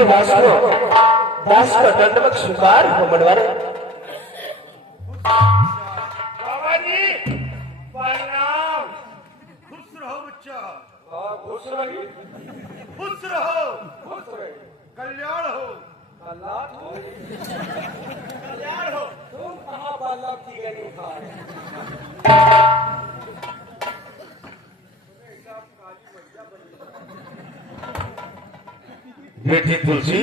दास को दास का दंडवत स्वीकार हो मनवारे। बाबा जी प्रणाम। खुश रहो बच्चा। खुश रही, खुश रहो, खुश रही, कल्याण हो, कल्याण हो। कल्याण हो। तुम कहाँ बालक की गली खाए? बेटी तुलसी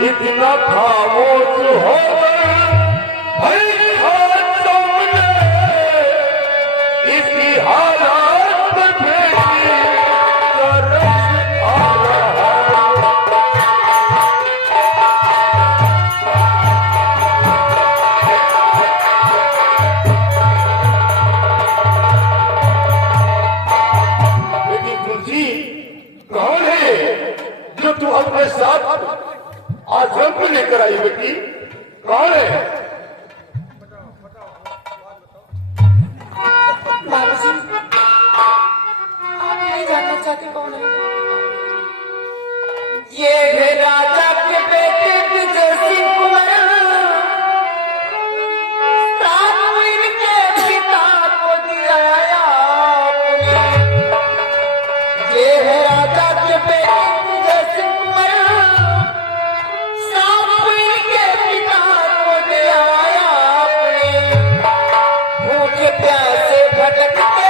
इतना खामोश हो भाई इसी हालात में बेटी तरस आ रहा बेटी तुलसी कौन है जो तू अपने साथ आश्रम में लेकर आई बेटी? कौन है? बाबूजी, आप नहीं जानना चाहते कौन है? ये है राजा के बेटे विजय सिंह कुंवर, साथ इनके पिता को दिलाया आपने। ये है राजा के बेटे विजय सिंह कुंवर, साथ इनके पिता को दिलाया आपने। भूखे प्यासे भटकते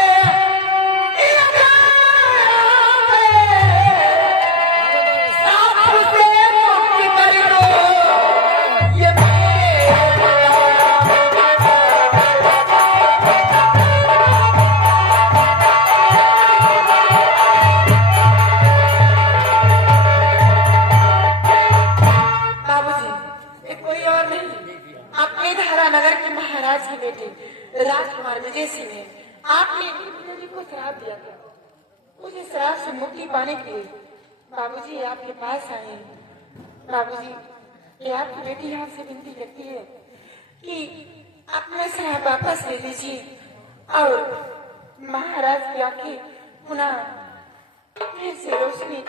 महाराज के बेटे राजकुमार विजय सिंह ने आपने मुझे को श्राप दिया था। मुझे श्राप से मुक्ति पाने के लिए बाबूजी आपके पास आए हैं। बाबूजी, ये आपकी बेटी आपसे विनती करती है कि अपना श्राप वापस ले लीजिए और महाराज की आंखें पुनः फिर से रोशनी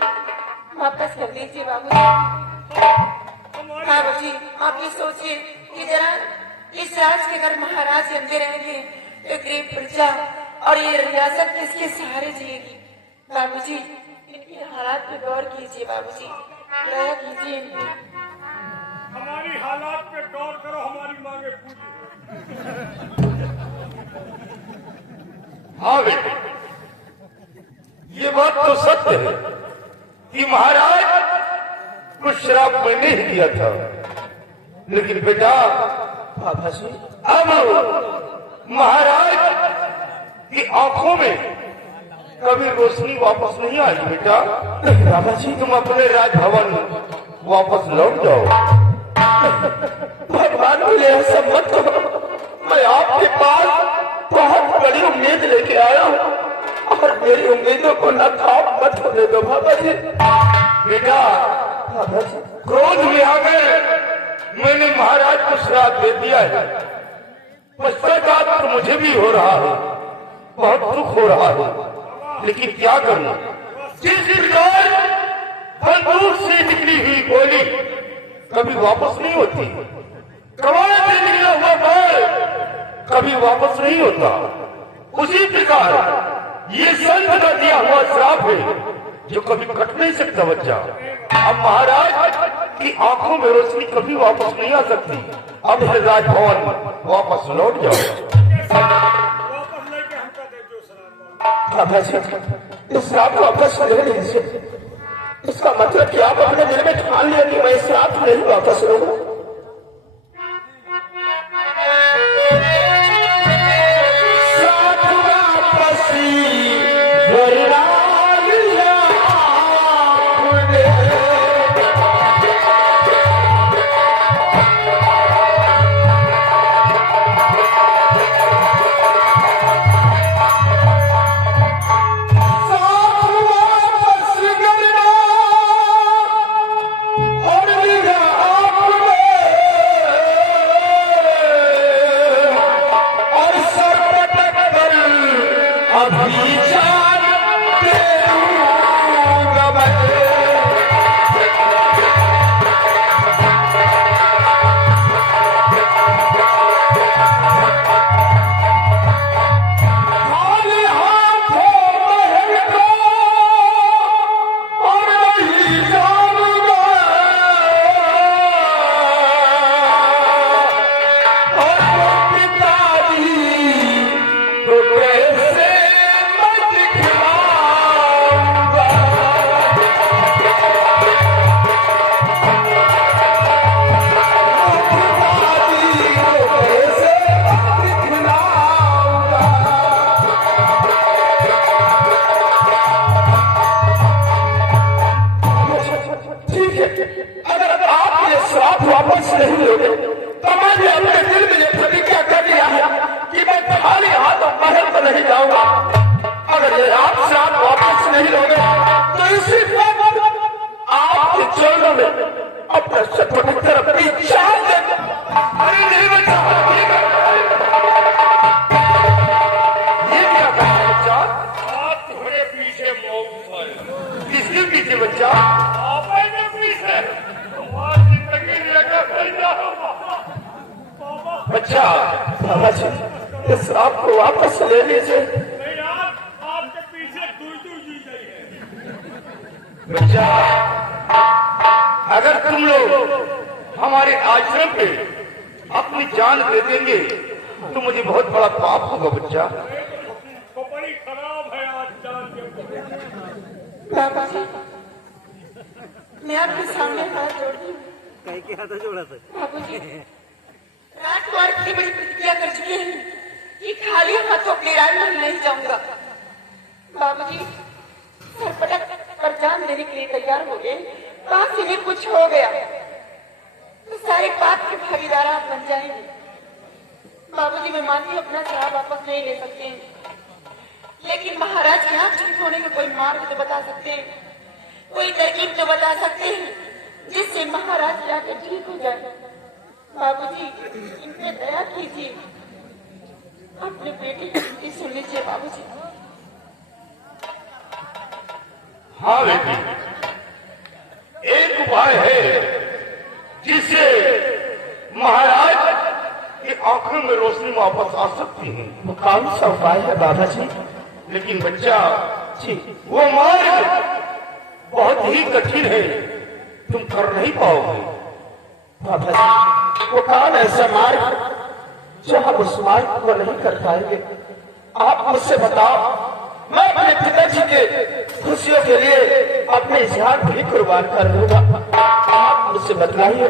वापस कर दीजिए। बाबूजी, बाबूजी, आप ये सोचिए कि जरा इस राज के अगर महाराज अंदर रहेंगे तो गरीब प्रजा और ये रियासत किसके सहारे जिएगी? बाबूजी, इनके हालात पे गौर कीजिए। बाबूजी, दया कीजिए इन पे। हमारी हालात पे गौर करो, हमारी मांगे पूरी। हाँ बेटे, ये बात तो सत्य है कि महाराज को श्राप मैंने ही दिया था, लेकिन बेटा अब महाराज की आंखों में कभी रोशनी वापस नहीं आई बेटा। बाबा जी, तुम अपने राजभवन वापस लौट जाओ। भगवान बोले ऐसा मत करो, मैं आपके पास बहुत बड़ी उम्मीद लेके आया हूँ और मेरी उम्मीदों को नकाब मत होने दो बाबा जी। बेटा, क्रोध में आकर मैंने महाराज को श्राप दे दिया है। पश्चाताप तो मुझे भी हो रहा है, बहुत दुख हो रहा है, लेकिन क्या करूं? जिस प्रकार बंदूक से निकली हुई गोली कभी वापस नहीं होती, कमान से निकला हुआ बाल कभी वापस नहीं होता, उसी प्रकार ये संत का दिया हुआ श्राप है जो कभी कट नहीं सकता बच्चा। अब महाराज की आंखों में रोशनी कभी वापस नहीं आ सकती। अब है राजभवन वापस लौट जाओ। वापस लेके हमका दे दो इस श्राप को वापस ले लीजिए। इसका मतलब कि आप अपने दिल में ठान लिया कि मैं श्राप नहीं वापस लूंगा। अभी जानते हूँ मैं। खाली हाथों महंगा और नहीं जाऊंगा, और वो पिताजी को कैसे मैं दिखलाऊंगा। पिताजी को कैसे मैं दिखलाऊंगा। ठीक है, अगर आप ये श्राप वापस नहीं लोगे तो मैंने अपने दिल में ये प्रतिज्ञा कर लिया है कि मैं तुम्हारे हाथों महल पर नहीं जाऊंगा। अगर ये आप श्राप वापस नहीं लोगे तो इसी वक्त आपके चरणों में अपना सतपवित्र अपनी जान दे दूं। अरे नहीं बच्चा, ये क्या कहा बच्चा? आप तुम्हारे पीछे मौत है। किसके पीछे बच्चा? आप के पीछे तुम्हारी जिंदगी लेकर नहीं जाऊंगा। बाबा बच्चा, बाबा जी इस श्राप को वापस ले लीजिए। नहीं यार, आपके पीछे दुई जी गई है। बच्चा, अगर तुम लोग हमारे आश्रम पे अपनी जान दे देंगे तो मुझे बहुत बड़ा पाप होगा बच्चा। तो बड़ी खराब है आज जान के। बाबा जी, मैं आपके सामने हाथ जोड़ती हूँ। कहीं के हाथ जोड़ा था बाबू जी, राजकुमार की बड़ी प्रतिज्ञा कर चुके हैं कि खाली हाथों अपने राजमहल नहीं जाऊंगा। बाबू जी, सरपटक पर जान देने के लिए तैयार हो गए। पास ही में कुछ हो गया तो सारे पाप के भागीदार आप बन जाएंगे। बाबू जी, मैं मानती हूँ अपना श्राप वापस नहीं ले सकते हैं, लेकिन महाराज के यहाँ ठीक होने का कोई मार्ग तो बता सकते हैं, कोई तरकीब तो बता सकते हैं जिससे महाराज जाकर ठीक हो जाए। बाबूजी, इन पे दया कीजिए, अपने बेटे की विनती सुन लीजिए बाबूजी। हाँ बेटी, एक उपाय है जिससे महाराज की आंखों में रोशनी वापस आ सकती है। वो कौन सा उपाय है बाबा जी? लेकिन बच्चा जी, वो मार्ग बहुत ही कठिन है, तुम कर नहीं पाओगे। बाबा जी, वो कौन ऐसा मार्ग जो हम उस मार्ग को नहीं कर पाएंगे? आप मुझसे बताओ, मैं अपने पिताजी के खुशियों के लिए अपनी जान भी कुर्बान कर दूंगा। आप मुझसे बतलाइए।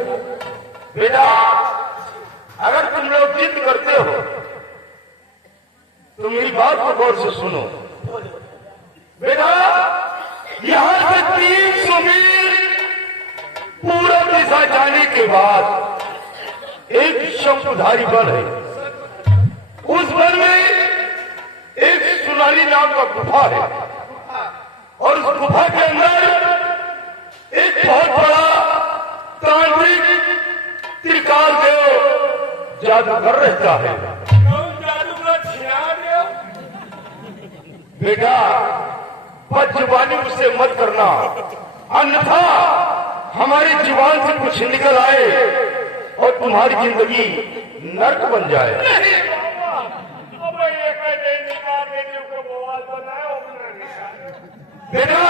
बेटा, अगर तुम लोग जिद करते हो तो मेरी बात को गौर से सुनो। बेटा, यहाँ से 300 मील पूरब दिशा जाने के बाद एक शंकुधारी वन है। उस वन में एक सुनाली नाम का गुफा है, और उस गुफा के अंदर एक बहुत बड़ा तांत्रिक त्रिकाल देव जादूगर रहता है। कौन जादूगर छियान है? बेटा, बदजुबानी मुझसे मत करना, अन्यथा हमारी जुबान से कुछ निकल आए और तुम्हारी जिंदगी नर्क बन जाए। नहीं बाबा, अब ये कहते निकाल देने को बवाल बनाया अपना निकाल। बेटा,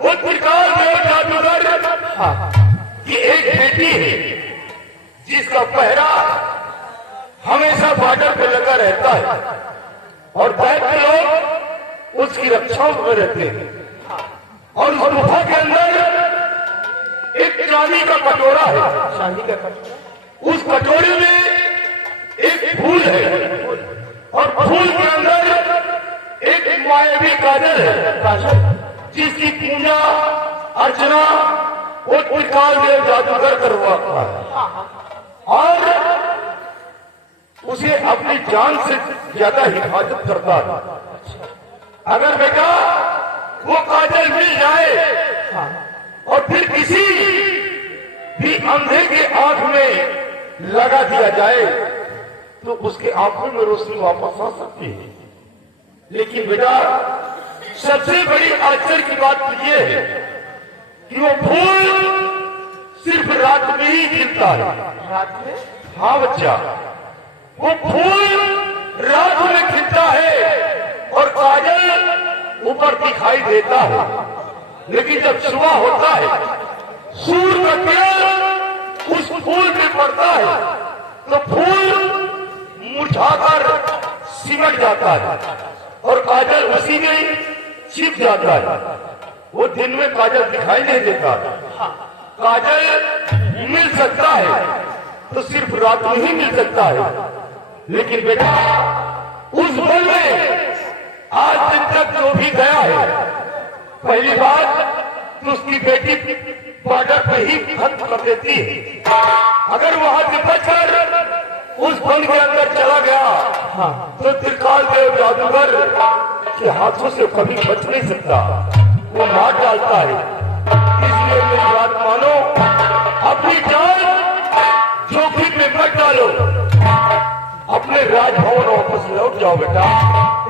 वो त्रिकाल देव जादूगर की एक बेटी है जिसका पहरा हमेशा बॉर्डर पे लगा रहता है, और दैत्य लोग उसकी रक्षा में रहते हैं। और उस गुफा के अंदर एक चांदी का कटोरा है। चांदी का कटोरा, उस कटोरे में एक फूल है, और फूल के अंदर एक मायावी काजल है, जिसकी पूजा अर्चना वो त्रिकाल देव जादूगर करवाता है, और उसे अपनी जान से ज्यादा हिफाजत करता है। अगर बेटा वो काजल मिल जाए और फिर किसी भी अंधे के आंख में लगा दिया जाए तो उसके आंखों में रोशनी वापस आ सकती है। लेकिन बेटा सबसे बड़ी आश्चर्य की बात तो ये है कि वो फूल सिर्फ रात में ही खिलता है। रात में? हाँ बच्चा, वो फूल रात में खिलता है और काजल ऊपर दिखाई देता है, लेकिन जब सुबह होता है सूर्य का किरण उस फूल में पड़ता है तो फूल मुरझाकर सिमट जाता है और काजल उसी में छिप जाता है। वो दिन में काजल दिखाई नहीं देता। काजल मिल सकता है तो सिर्फ रात में ही मिल सकता है। लेकिन बेटा उस फूल में आज दिन तक जो भी गया है, पहली बात तो उसकी बेटी बॉर्डर पे ही खत्म कर देती है। अगर वहां से बचकर उस वन के अंदर चला गया तो त्रिकाल देव जादूगर के हाथों से कभी बच नहीं सकता, वो मार डालता है। इसलिए मेरी बात मानो, अपनी जान जोखिम में मत डालो, अपने राजभवन वापस लौट जाओ बेटा।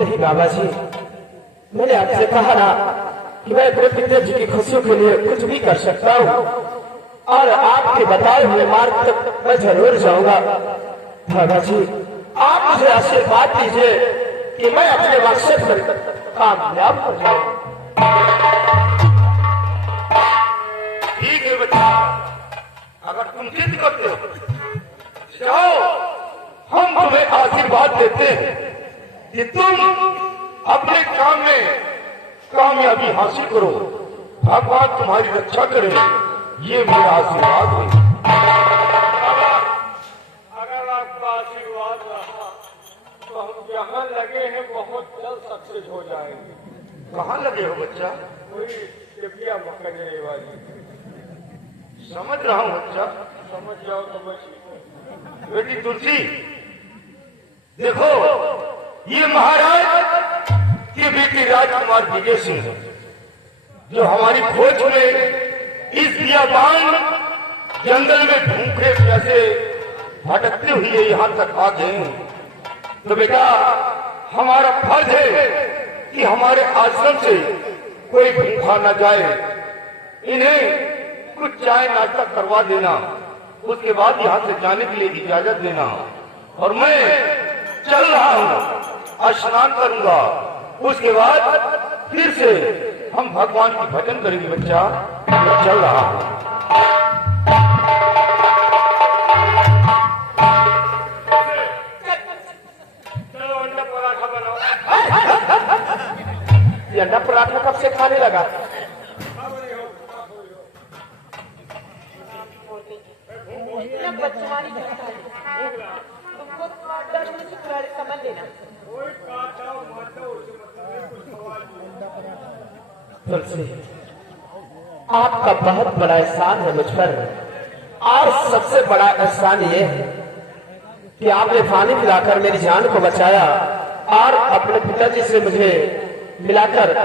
नहीं बाबा जी, मैंने आपसे कहा ना कि मैं अपने पिताजी की खुशियों के लिए कुछ भी कर सकता हूँ और आपके बताए हुए मार्ग तक मैं जरूर जाऊंगा। बाबा जी, आप मुझे आशीर्वाद दीजिए कि मैं अपने मकसद पर कामयाब हो जाऊं। ठीक है बच्चा, अगर तुम जिद करते हो जाओ, हम तुम्हें आशीर्वाद देते हैं कि तुम अपने काम में कामयाबी हासिल करो, भगवान तुम्हारी रक्षा करे, ये मेरा आशीर्वाद है। अगर आपका आशीर्वाद रहा तो हम जहाँ लगे हैं बहुत जल्द सक्सेस हो जाएंगे। कहाँ लगे हो बच्चा? कोई टिपिया पकड़ने वाली। समझ रहा हूँ बच्चा, समझ जाओ तो बस। बेटी तुलसी देखो, ये महाराज की बेटी राजकुमार विजय सिंह है, जो हमारी खोज में इस बियाबान जंगल में भूखे प्यासे भटकते हुए यहाँ तक आ गए। तो बेटा हमारा फर्ज है कि हमारे आश्रम से कोई भूखा न जाए, इन्हें कुछ चाय नाश्ता करवा देना, उसके बाद यहाँ से जाने के लिए इजाजत देना। और मैं चल रहा हूँ, स्नान करूंगा, उसके बाद फिर से हम भगवान की भजन करेंगे बच्चा। मैं चल रहा हूँ। चलो अंडा पराठा बनाओ। ये अंडा पराठा कब से खाने लगा? इतना बदतमीजी करता है, तुमको डर नहीं से थोड़ा समझ लेना। कोई काटा माटा उसे मतलब कुछ सवाल तुलसी, आपका बहुत बड़ा एहसान है मुझ पर, और सबसे बड़ा एहसान ये है कि आपने पानी पिलाकर मेरी जान को बचाया और अपने पिताजी से मुझे मिलाकर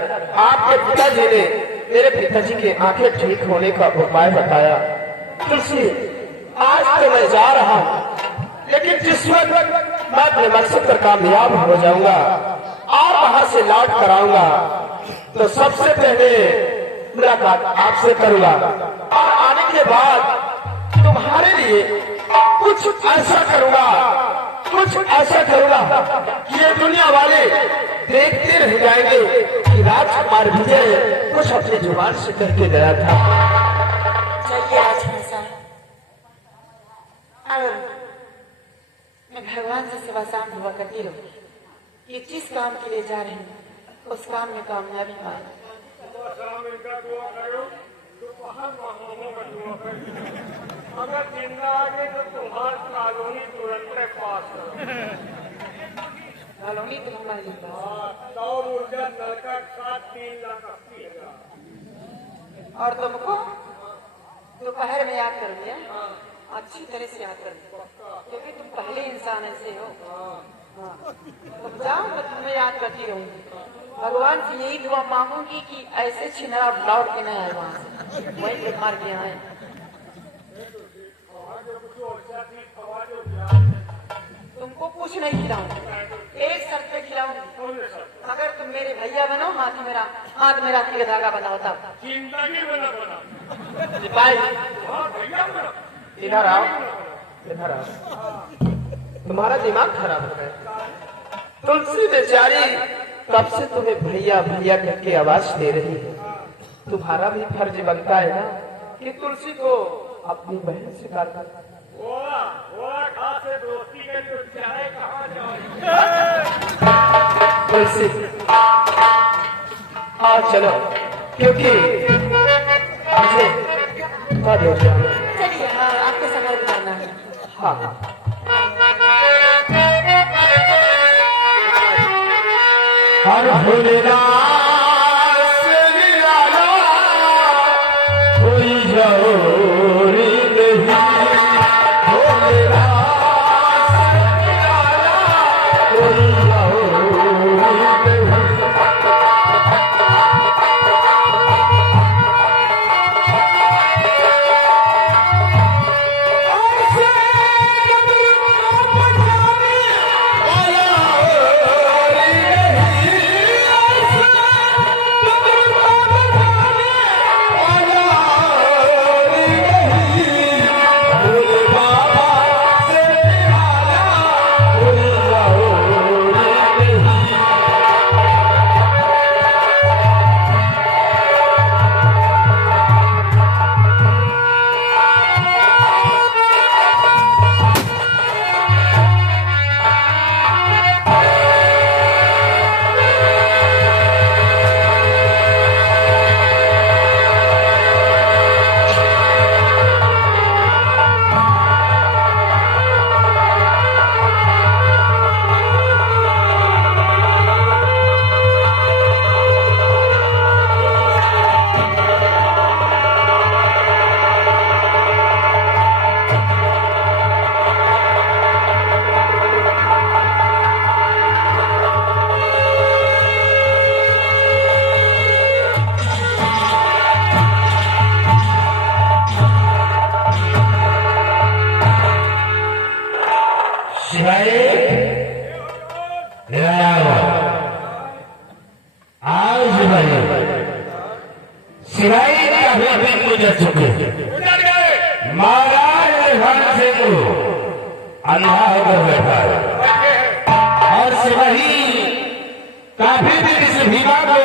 आपके पिताजी ने मेरे पिताजी की आंखें ठीक होने का उपाय बताया। तुलसी, आज तो मैं जा रहा हूँ, लेकिन जिस वक्त मैं अपने मकसद पर कामयाब हो जाऊंगा और वहां से लौट कर आऊंगा तो सबसे पहले मुलाकात आपसे करूंगा, और आने के बाद तुम्हारे लिए कुछ ऐसा करूंगा, कुछ ऐसा करूंगा कि ये दुनिया वाले देखते रह जाएंगे कि राजकुमार विजय कुछ अपनी जुबान से करके गया था। चलिए राजकुमार साहब, अब मैं भगवान से सेवा शाम हुआ करती रहूंगी कि जिस काम के लिए जा रही हूँ उस काम में कामयाबी पाए। शाम इनका दुआ करो, दोपहर मामों का दुआ करो। अगर जिंदा आ गए तो तुम्हारी कॉलोनी तुरंत पास करो। कॉलोनी तो हमारे लिए पास। सौर ऊर्जा नलका 3,80,000। और तुमको दोपहर में याद करूंगी, अच्छी तरह से याद करूंगी, क्योंकि तुम पहले इंसान ऐसे हो। तुम जाओ तो तुम्हें याद करती रहूंगी। भगवान से यही दुआ मांगूंगी कि ऐसे छिनरा लौट के न आए वहां से, वही पे मार के आए। तुमको कुछ नहीं खिलाऊंगी, एक शर्त पे खिलाऊंगी, अगर तुम मेरे भैया बनो, हाथ में राखी का धागा बनाओ तब। जिंदगी में न बना। सिपाही हाँ भैया बना। इधर आओ, इधर आओ। तुम्हारा दिमाग खराब हो गया। तुलसी बेचारी कब से तुम्हें भैया भैया करके आवाज दे रही है। तुम्हारा भी फर्ज बनता है ना कि तुलसी को अपनी बहन से कर। वो खास से दोस्ती के तो चाहे कहाँ जाओ। तुलसी आ चलो, क्योंकि मुझे कब हो जाना। चलिए, हाँ, आपको समय गुजारना है। हाँ हर भोलेनाथ से निराला कोई जरूरी नहीं। भोलेनाथ से निराला कोई जरूरी नहीं। सिवाई अभी गुजर चुके महाराज खान सिंह अंधा होकर बैठा है और सिपाही काफी दिन इस भीमा को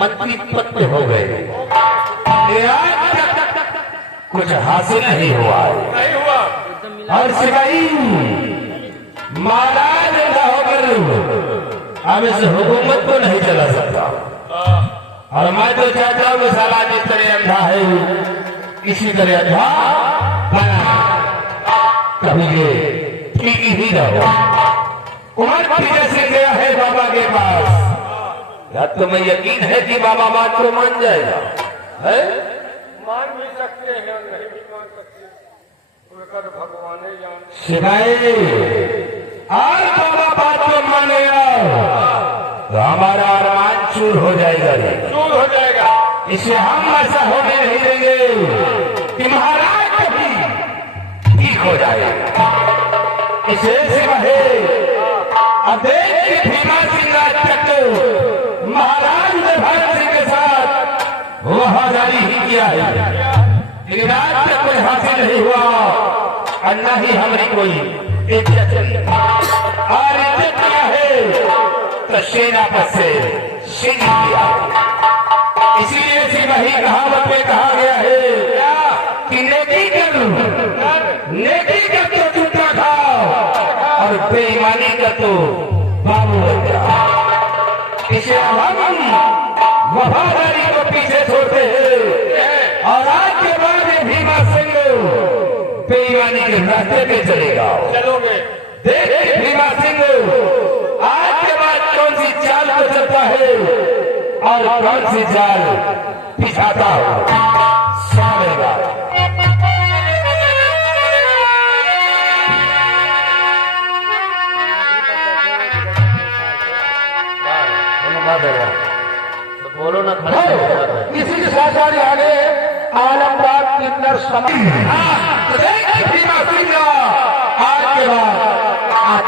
मंत्री पत्र हो गए। कुछ हासिल नहीं हुआ और सिपाही महाराज अंधा होकर अब इस हुकूमत को नहीं चला सकता। और मैं तो चाहता हूँ साला जिस तरह अंधा है इसी तरह अंधा कभी ये ठीक ही रहो। उमर पीछे से गया है बाबा के पास, या तुम्हें यकीन है कि बाबा बात को मान जाएगा? है मान भी सकते हैं और नहीं भी मान सकते, भगवान ही जानते। सिपाही और बाबा बात को मानेगा तो हमारा अरमान चूर हो जाएगा। चूर हो जाएगा। इसे हम ऐसा होने नहीं देंगे कि महाराज कभी ठीक हो जाएगा। इसे सिपाही अब देख भीमा सिंह राजपूत महाराज ने भगत सिंह के साथ वफादारी ही किया है, लेकिन आज तक कोई हासिल नहीं हुआ और न ही हमारी कोई इज्जत और इज्जत क्या है तो सेना पर से सिंह किया। इसीलिए सिपाही कहावत में कहा गया है कि नेकी कर तो जूता खाओ और बेईमानी कर तो बाबू बन जाओ। इसे हम वफादारी को पीछे छोड़ते हैं और आज के बाद भीमा सिंह बेईमानी के रास्ते पे चलेगा। चलोगे देख भीमा सिंह आज के बाद कौन सी चाल को चलता है और कौन सी चाल पिछाता हो सामेगा। तो बोलो ना किसी के साथ आगे आलमबाग किन्नर भीमा सिंह आज के बाद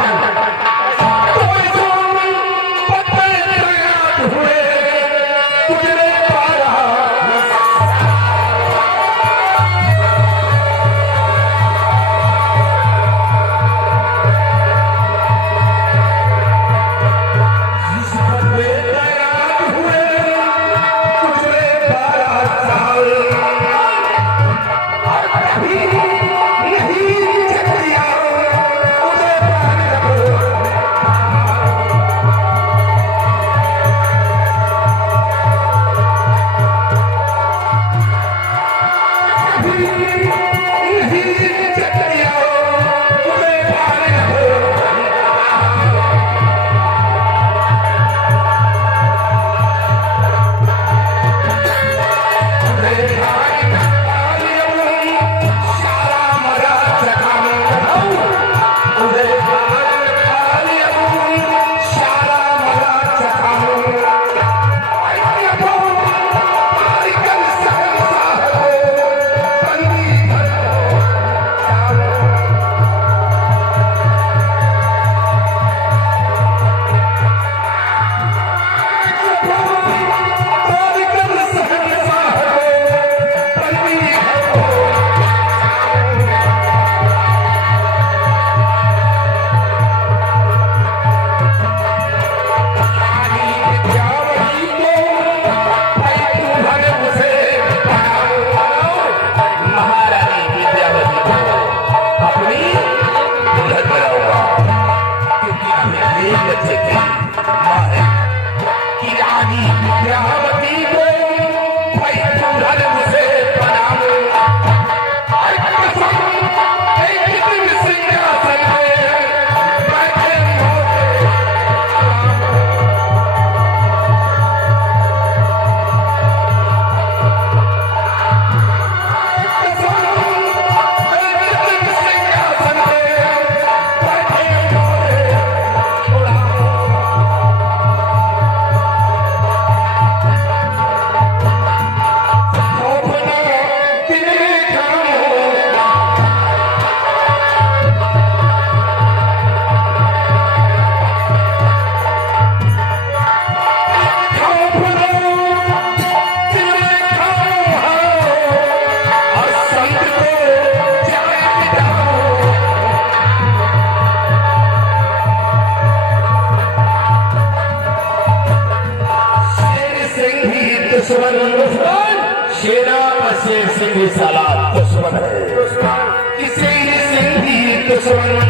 दुश्मन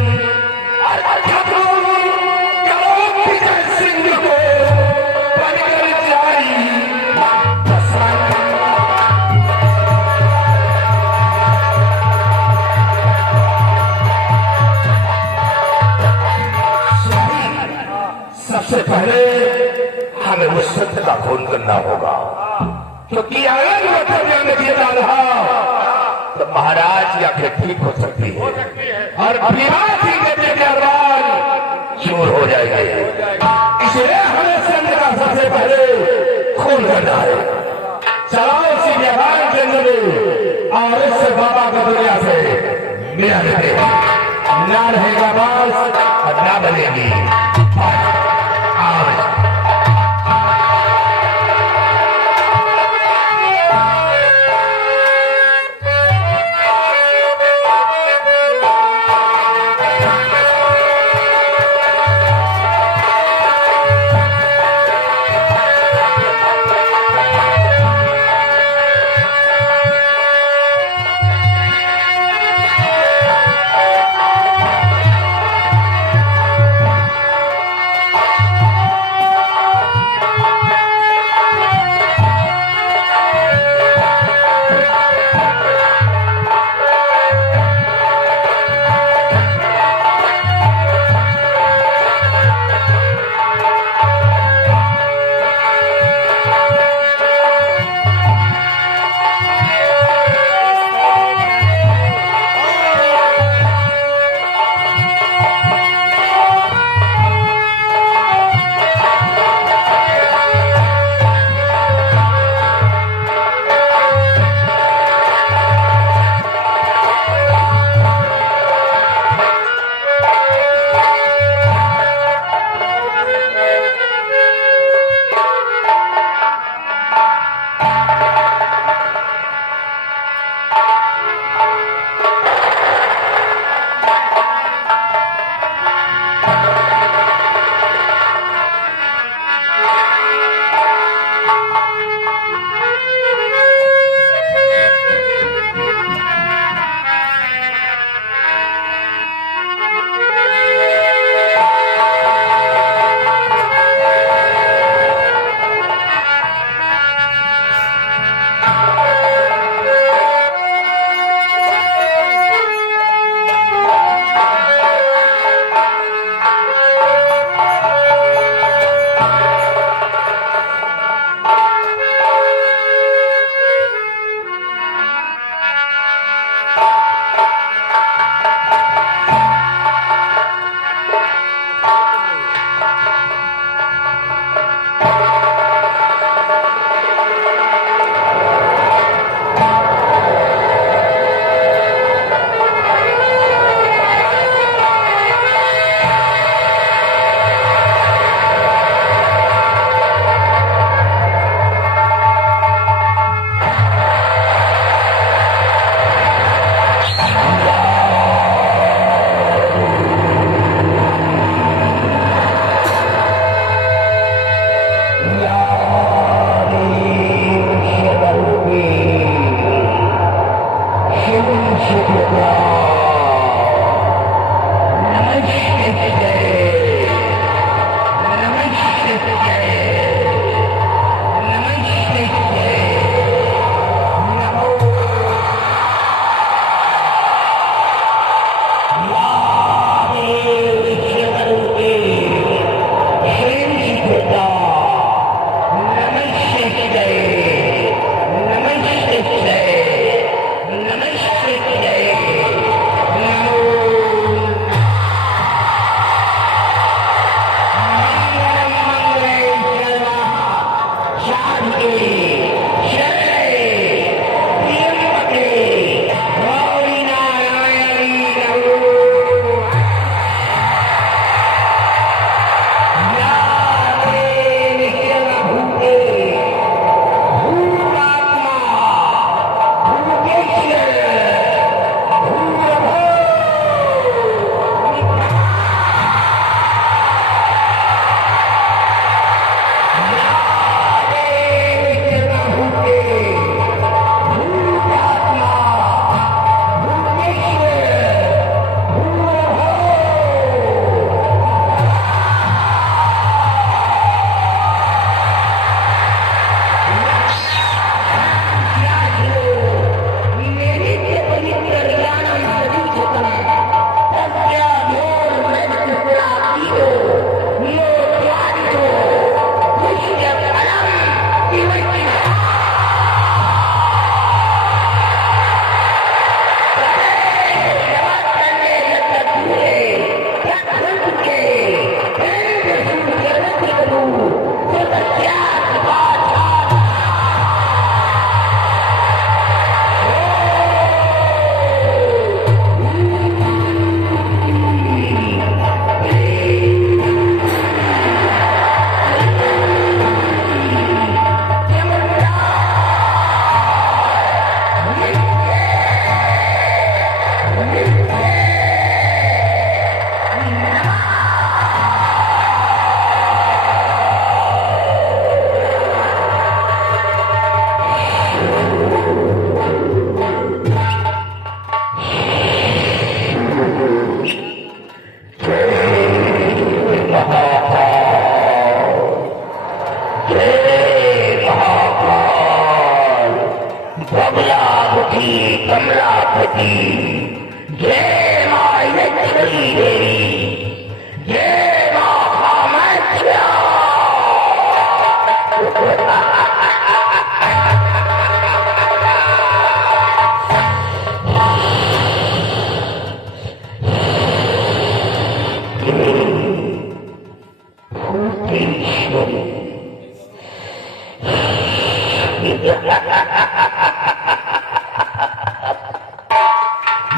सिंह को बनकर जाई सबसे पहले हमें उस सत्य का खून करना होगा, क्योंकि अगर वो कब्जा में किया जा रहा तो महाराज की आंखें ठीक हो सकती है और विवाह के दरबार चूर हो जाएगा। इसलिए हमें संघ का सबसे पहले खून करना है। चलाओ इसी व्यवहार के अंदर और इससे बाबा का दुनिया से मिला देते ना रहेगा बास और ना बनेगी।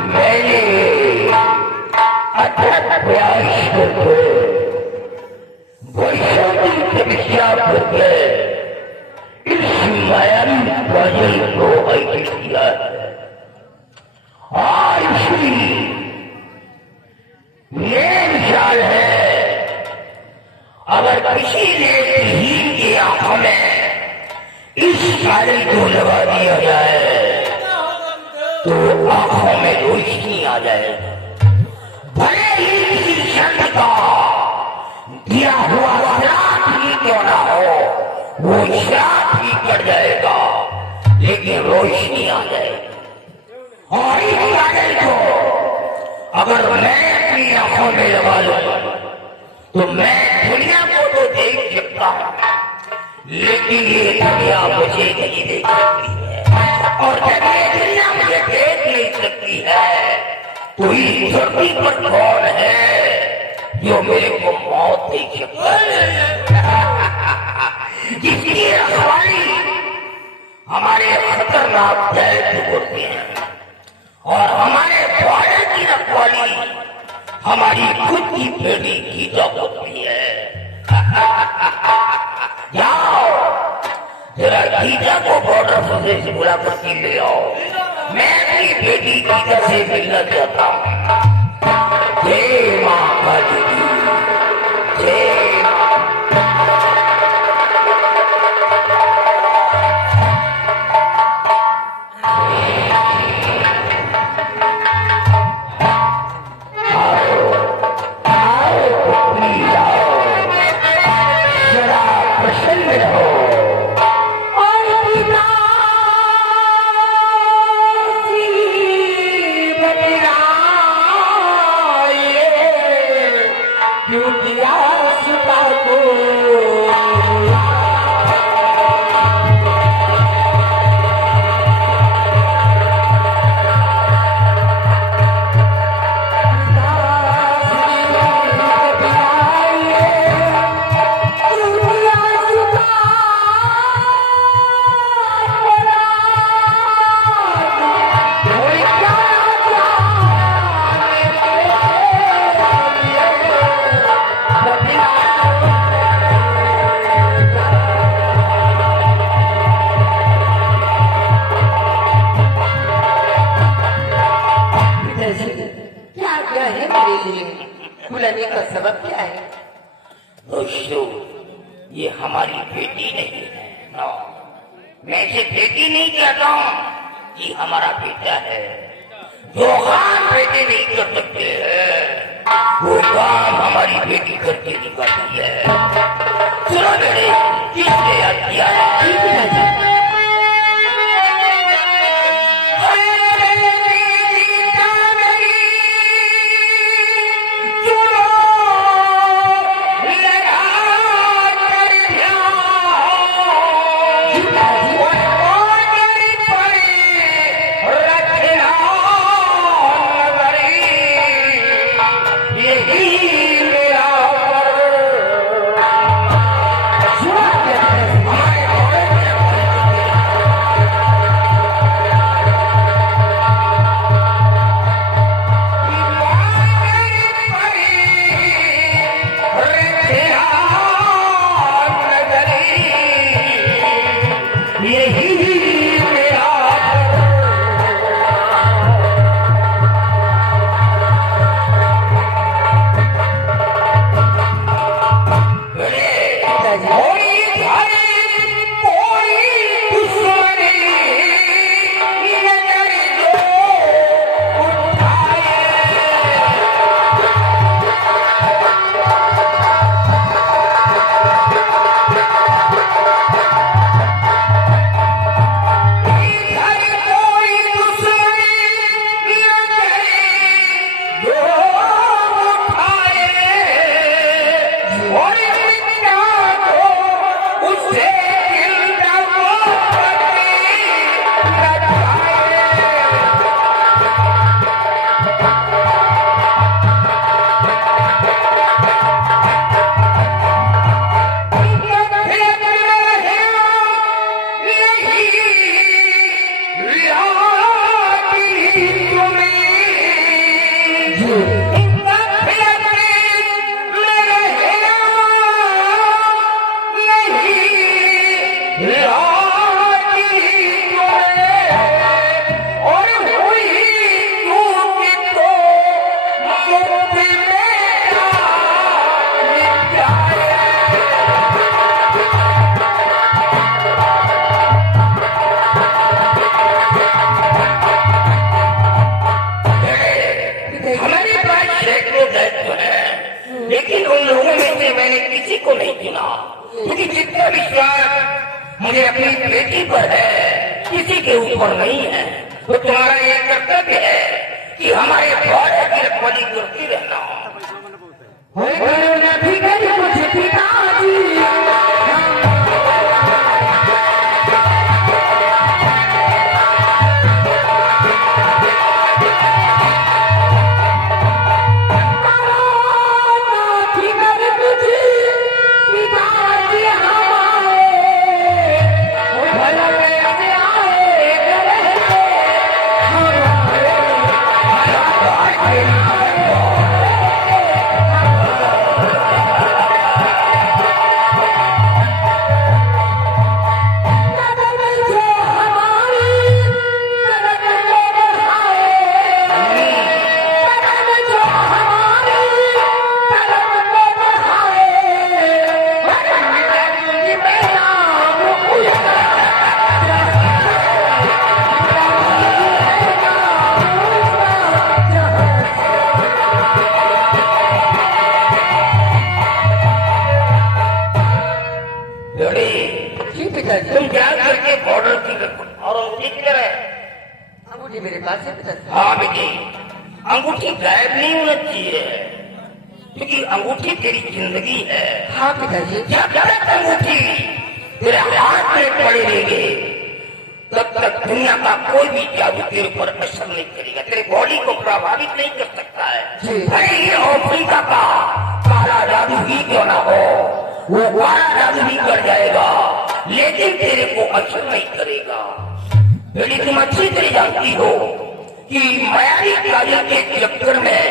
मैंने अथक प्रयास करके वर्षों की तपस्या करके इस मायावी काजल को अर्जित किया है। और इसलिए ये विचार है, अगर किसी ने किसी की आंखों में इस काजल को लगा दिया जाए तो आंखों में रोशनी आ जाएगी। भले ही किसी संत का दिया हुआ श्राप ही क्यों ना हो, वो श्राप ही कट जाएगा, लेकिन रोशनी आ जाएगी। और इस काजल को अगर मैं अपनी आंखों में लगा लूं तो मैं दुनिया को तो देख सकता हूं, लेकिन ये दुनिया मुझे नहीं देख सकती है। और जब ये दुनिया मुझे देख नहीं सकती है तो इस धरती पर कौन है जो मेरे को मौत देख सकता है? जिसकी रखवाली हमारे खतरनाक दैत्य होते हैं और हमारे बॉर्डर की रखवाली हमारी खुद की बेटी गीता होती है। जाओ जरा गीता को बॉर्डर से बुला करके ले आओ, मैं अपनी बेटी गीता से मिलना चाहता हूँ। जय माँ काली की जय। दोस्तों, ये हमारी बेटी नहीं है। नो, मैं इसे बेटी नहीं कहता हूँ, ये हमारा बेटा है। जो काम बेटे नहीं कर सकते हैं वो काम हमारी बेटी करके दिखाती है। सुनो बेटे, किसने याद किया है? हमारे लेकिन उन लोगों में से मैंने किसी को नहीं चुना, क्योंकि जितना विश्वास मुझे अपनी बेटी पर है किसी के ऊपर नहीं है। तो तुम्हारा ये कर्तव्य है कि हमारे बॉर्डर की रखवाली करती रहना। तुम क्या करके बॉर्डर की और फिक्र है। अंगूठी मेरे पास है पिताजी। हाँ बेटी, अंगूठी गायब नहीं होना चाहिए, क्योंकि अंगूठी तेरी जिंदगी है। हाँ पिताजी। जब तक अंगूठी तेरे हाथ में पड़ी रहेगी तब तक दुनिया का कोई भी जादू तेरे ऊपर असर नहीं करेगा, तेरे बॉडी को प्रभावित नहीं कर सकता है। भले ये अफ्रीका का काला जादू ही क्यों ना हो, वो काला जादू भी कर जाएगा, लेकिन तेरे को असर नहीं करेगा। बेटी तुम अच्छी तरह जानती हो कि मायावी काजल के चक्कर में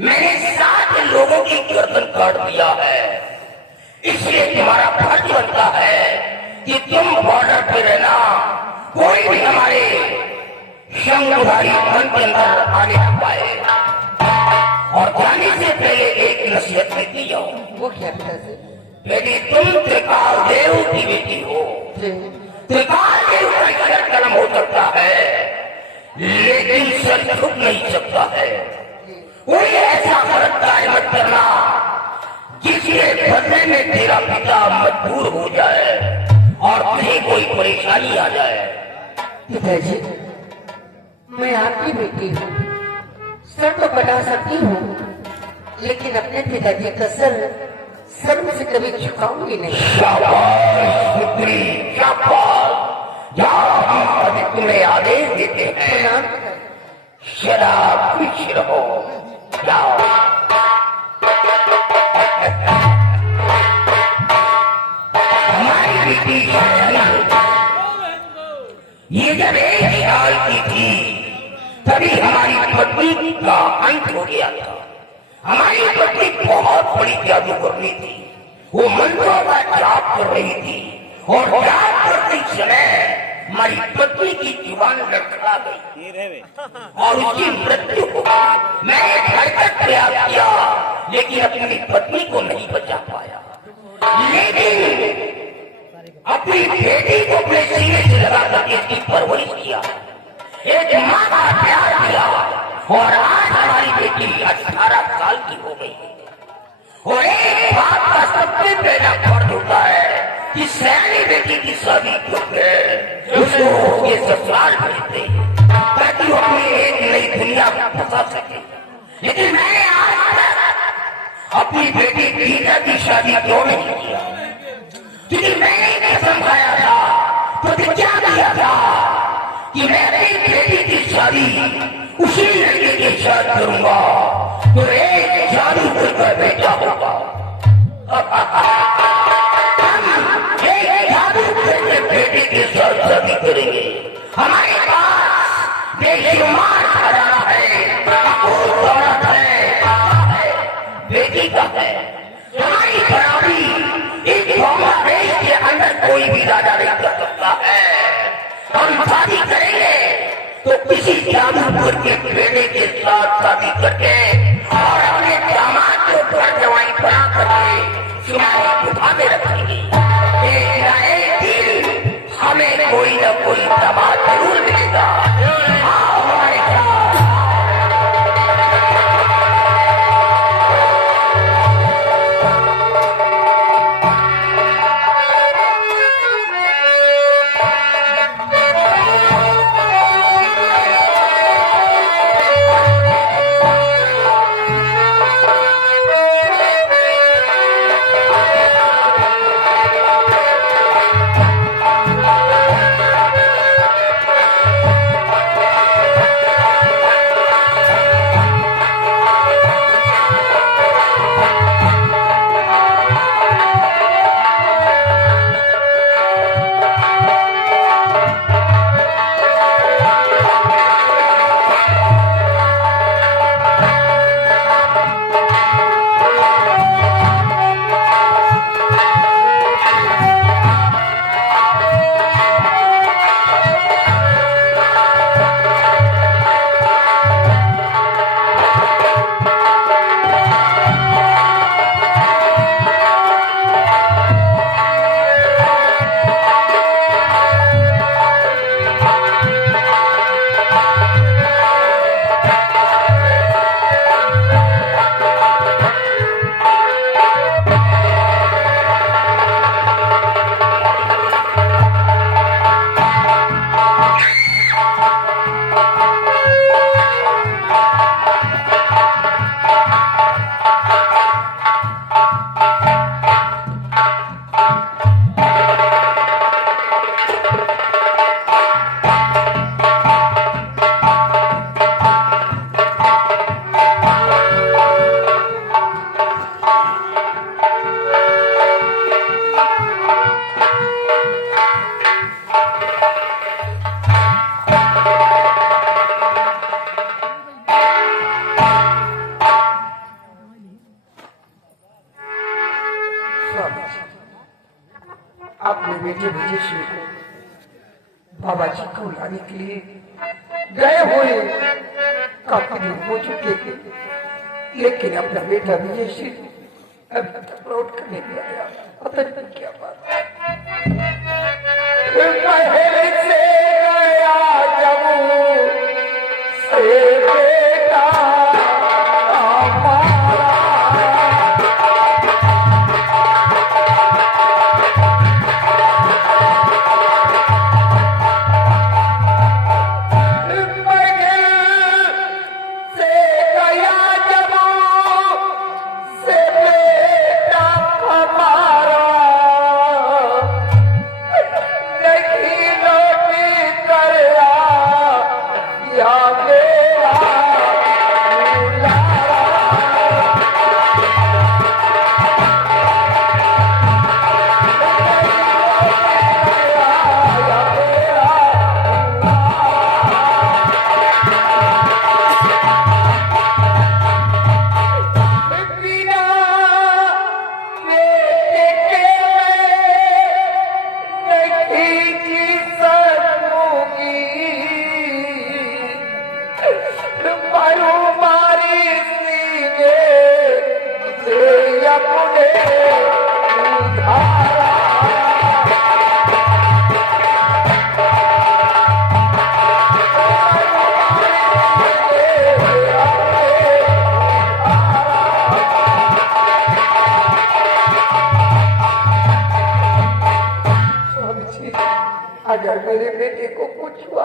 मैंने 7 लोगों की गर्दन काट दिया है, इसलिए तुम्हारा फर्ज बनता है कि तुम बॉर्डर पे रहना, कोई भी हमारे शंखधारी मन के अंदर आने न पाए। और जाने से पहले एक नसीहत देती हूँ। वो क्या पिताजी? बेटी तुम त्रिकाल देव की बेटी हो। त्रिकाल देव का सर कलम हो सकता है, लेकिन सर झुक नहीं सकता है। कोई ऐसा गलत कार्य मत करना जिसके बदले में तेरा पिता मजबूर हो जाए और तुझे कोई परेशानी आ जाए। पिताजी, मैं आपकी बेटी हूँ, सर तो कटा सकती हूँ, लेकिन अपने पिताजी का सर से कभी झुकाऊंगी नहीं। शाबाश पुत्री, शाबाश। जाओ, हम अभी तुम्हें आदेश देते हैं, शराब खुश रहो, जाओ। हमारी बेटी ये जब 1 साल की थी तभी हमारी पत्नी का अंत हो गया था। हमारी पत्नी बहुत बड़ी जादूगरनी थी, वो मंत्रों का जाप कर रही थी और जाप करते समय हमारी पत्नी की जुबान लड़खड़ा गई और उसकी मृत्यु हो गई। मैंने घर तक प्रयास किया लेकिन अपनी पत्नी को नहीं बचा पाया, लेकिन अपनी बेटी को अपने सीने से लगा करके इसकी परवरिश किया, एक माँ का प्यार किया और आज हमारी बेटी 18 साल की हो गई है। और एक बात का सबसे पहला फर्ज होता है कि सयानी बेटी की शादी करके उसको उसके ससुराल भेजते ताकि वो अपनी एक नई दुनिया में फंसा सके। लेकिन मैंने आज अपनी बेटी गीता की शादी क्यों नहीं किया? क्योंकि मैंने कसम खाया था, प्रतिज्ञा किया था कि मैं अपनी बेटी की शादी उसी लड़के के साथ करूंगा तो एक जादूगर का बेटा होगा। एक जादूगर के बेटे के साथ शादी करेंगे। हमारे पास बेशुमार खजाना है, अपूर्व दौलत है, बेटी का है। हमारी खराबी एक देश के अंदर कोई भी राजा नहीं कर सकता है। हम शादी करेंगे तो किसी जादूगर के बेटे के साथ शादी करके और अपने दामाद को घर जवाई बना करके सुनाई उठा में रखेंगे। एक दिन हमें कोई न कोई दामाद जरूर मिलेगा। आओ हमारे साथ। अपने बेटे विजय को बाबा जी को लाने के लिए गए हुए काफी दिन हो चुके थे, लेकिन अपना बेटा विजय सिंह अभी तक लौट कर नहीं आया। पता नहीं क्या बात है। पहले से गया जब से बेटा अगर मेरे बेटे को कुछ हुआ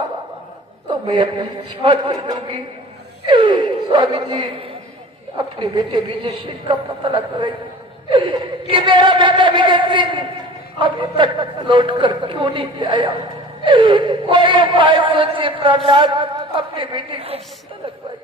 तो मैं अपनी इच्छा दे दूंगी। स्वामी जी, अपने बेटे विजय सिंह का पता लगा रही कि मेरा बेटा विजय सिंह अभी तक लौट कर क्यों नहीं आया। कोई उपाय सोचे प्रहलाद, अपने बेटे को पता लगवाए।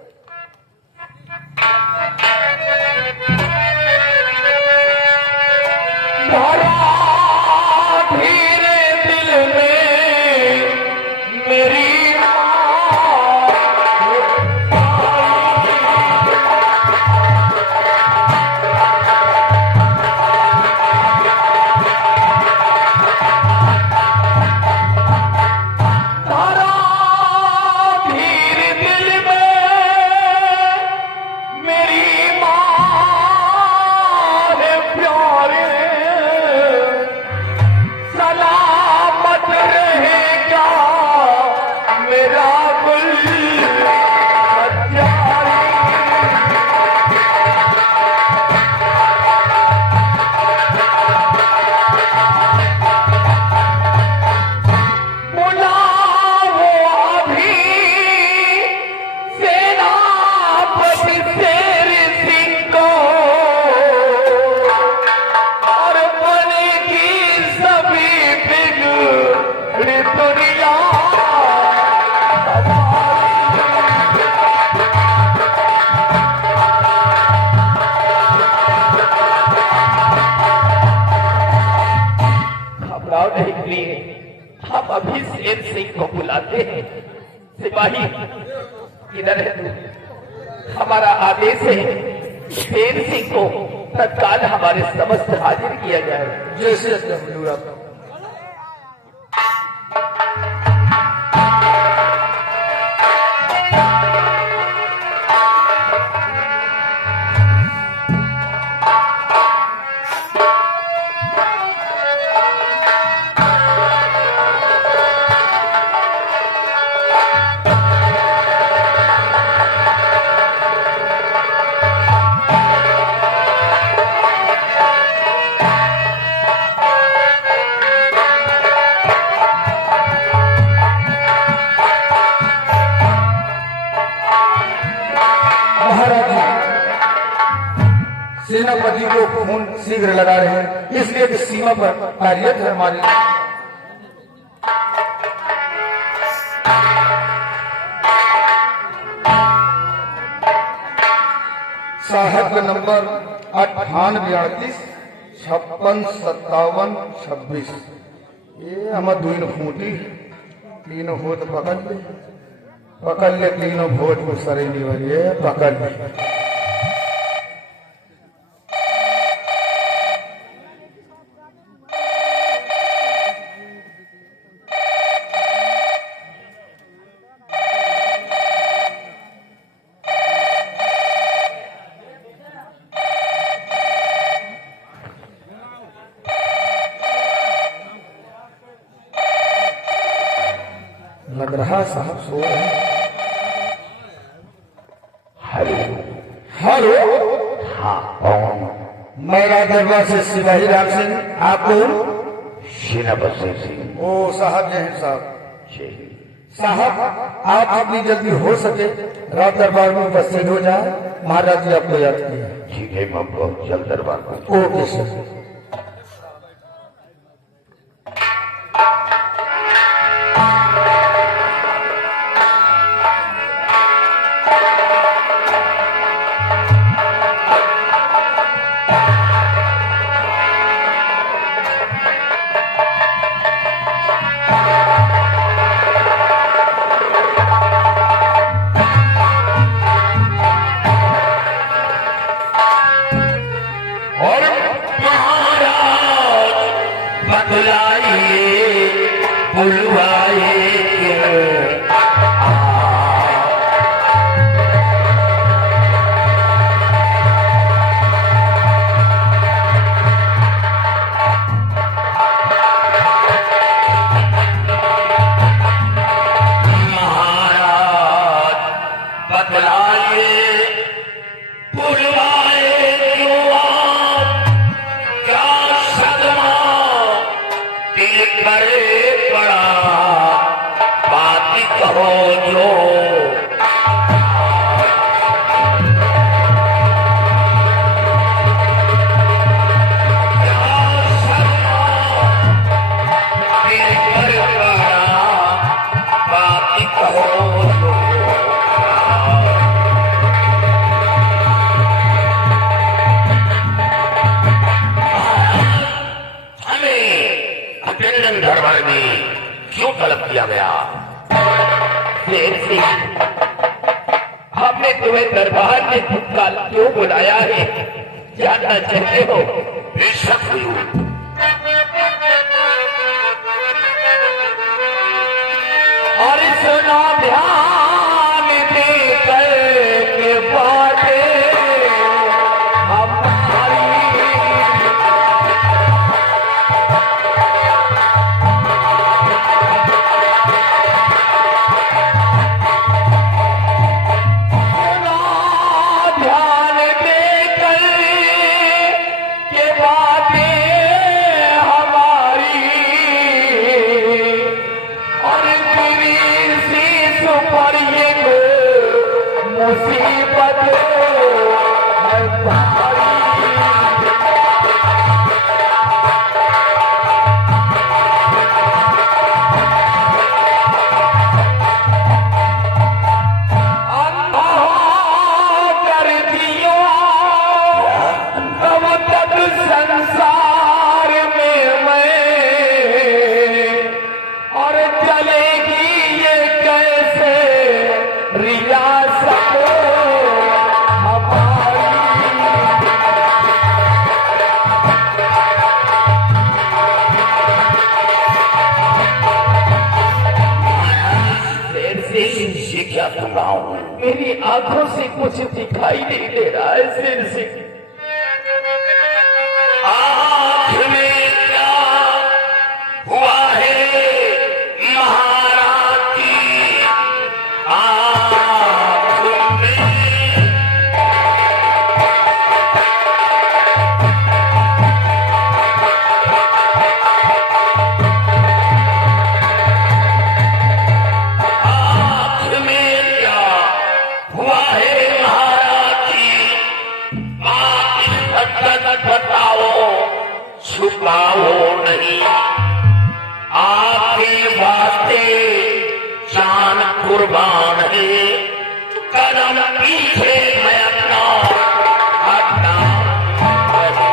हम अभी शेर सिंह को बुलाते हैं। सिपाही, इधर है तू। हमारा आदेश है शेर सिंह को तत्काल हमारे समस्त हाजिर किया जाए। जैसे सेनापति को खून शीघ्र लगा रहे हैं, इसलिए कि सीमा पर कार्यरत है हमारी। साहब का नंबर 9838565756। ये हम दुइन फूटी तीनों होत पकड़ ले तीनों भोट को सरेली वाली है, पकड़ ले। लग रहा साहब सो रहे हैं। हेलो। हेलो, हाँ कौन? मैं राजदरबार से सिपाही राम सिंह। आप कौन? सेनापति सिंह। ओ साहब जय हिंद साहब। जी। साहब आप जितनी जल्दी हो सके रात दरबार में उपस्थित हो जाए, महाराज जी आपको याद किए। ठीक है, मैं बहुत जल्द दरबार पर। Okay sir. और महाराज बतलाइए बुलवाए क्यों? महाराज बतलाइए बुलवाए क्यों आप? क्या सदमा दिल पर पड़ा? बात कहो जो। क्या सदमा दिल पर पड़ा? बात कहो जो। अटेंडेंट दरबार में क्यों तलब किया गया? शेर सिंह, हमने तुम्हें दरबार में भूतकाल क्यों बुलाया है, जानना चाहते हो? बेशक हुई। और सुना ध्यान देकर के बातें हमारी। सुना ध्यान देकर के बातें हमारी। और तेरी शीश पर ये मुसीबत है भारी। अंधा कर दियो अब तक संसार में मैं। और चलेगी ये कैसे रियासत हमारी। शेर सिंह, ये क्या सुन रहा हूँ? मेरी आंखों से कुछ दिखाई नहीं दे रहा है शेर सिंह। आँख में क्या हुआ है महाराज की? आँख में आँख में क्या हुआ है महाराज जी? बात सच बताओ, छुपाओ नहीं। आपके वास्ते जान कुर्बान है। कदम पीछे मैं अपना हटना नहीं।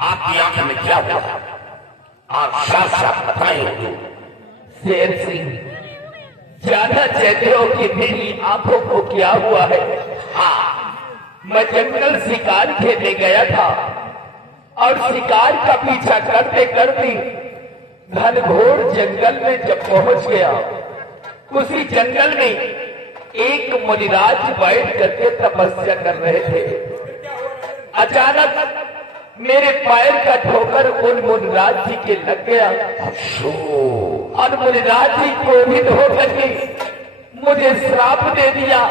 आपकी आंख में क्या हुआ? आप साफ साफ बताएं। शेर सिंह, जानना चाहते हो कि मेरी आंखों को क्या हुआ है? हाँ, मैं जंगल शिकार खेलने गया था और शिकार का पीछा करते करते घनघोर जंगल में जब पहुंच गया, उसी जंगल में एक मुनिराज बैठ करके तपस्या कर रहे थे। अचानक मेरे पैर का ठोकर उन मुनिराज जी के लग गया और मुनिराज जी क्रोधित होकर के मुझे श्राप दे दिया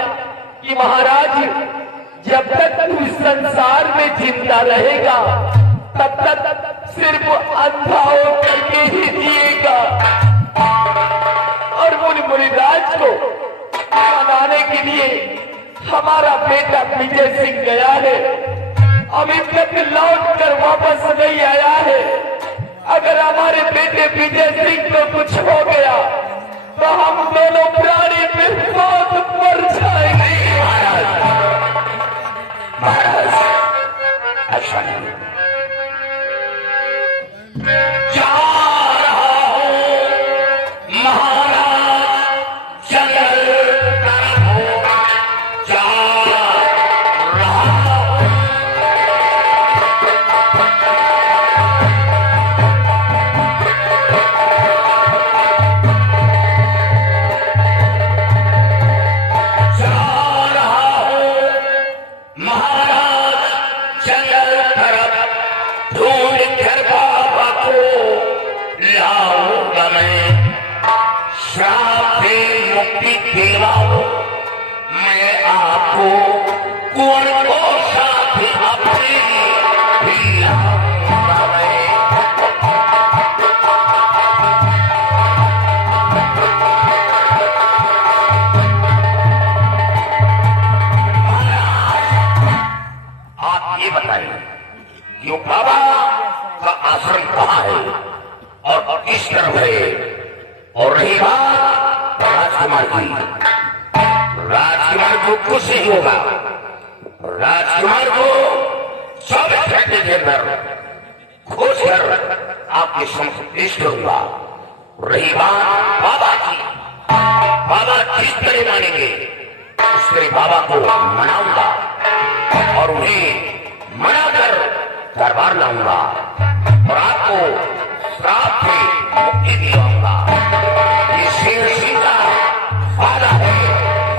कि महाराज जब तक तू इस संसार में जिंदा रहेगा तब तक सिर्फ अंधा होकर के ही जिएगा। और मुनिराज को मनाने के लिए हमारा बेटा विजय सिंह गया है, अभी तक लौट कर वापस नहीं आया है। अगर हमारे बेटे विजय सिंह को कुछ हो गया तो हम दोनों प्राणी फिर मौत मर जाएंगे। महाराज ऐसा नहीं, जा रहा हूं महाराज जंगल तरफ हो, जा रहा हूं। जा रहा हूं महाराज जंगल तरफ, ढूंढ कर बाबा को लाऊंगा मैं, श्राप से मुक्ति दिलवाऊं मैं आपको, कुंवर को साथ अपने दिलाऊंगा मैं। आप ये बताइए कि वो बाबा का आश्रम कहाँ है और किस तरफ है? और रही बात राजकुमार की, राजकुमार को कुछ नहीं होगा, राजकुमार को 24 घंटे के अंदर खोज कर आपके समक्ष पेश करूंगा। रही बात बाबा की, बाबा जिस तरह मानेंगे उस तरह बाबा को मनाऊंगा और उन्हें मनाकर दरबार लाऊंगा और आपको श्राप से मुक्ति दिलाऊंगा। ये शेर सिंह का वादा है,